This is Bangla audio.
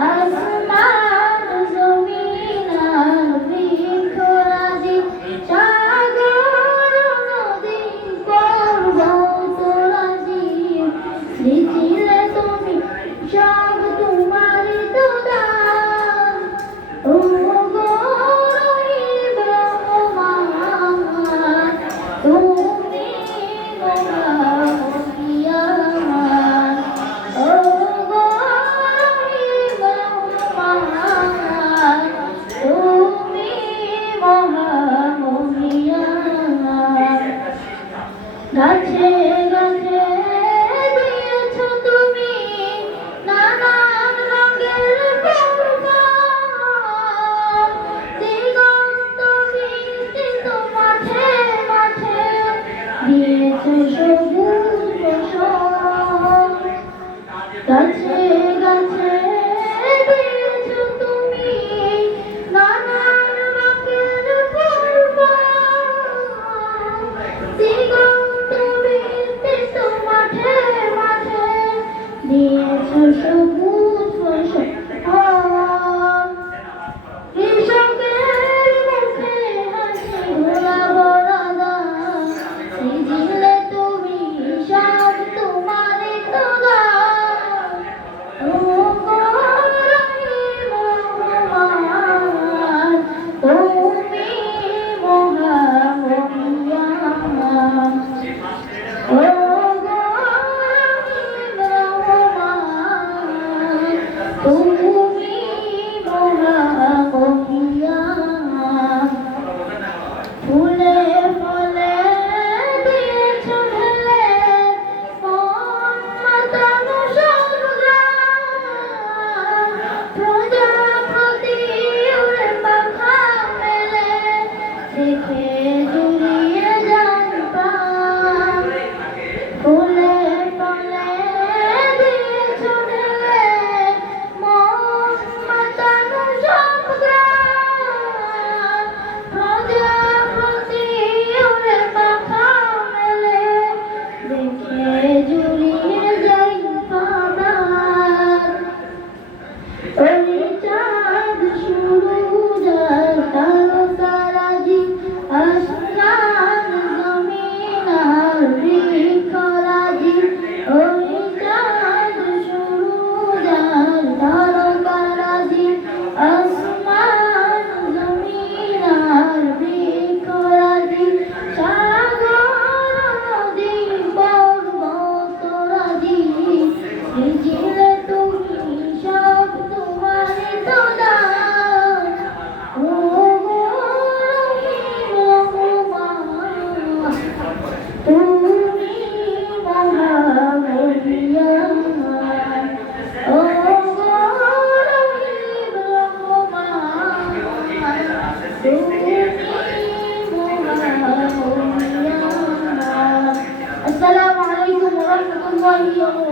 As গাছে গাছে দিয়েছ তুমি নানান রঙের দিগন্ত বিস্তৃত মাঝে মাঝে দিয়েছ সবুজ গাছে 不过 Hallelujah.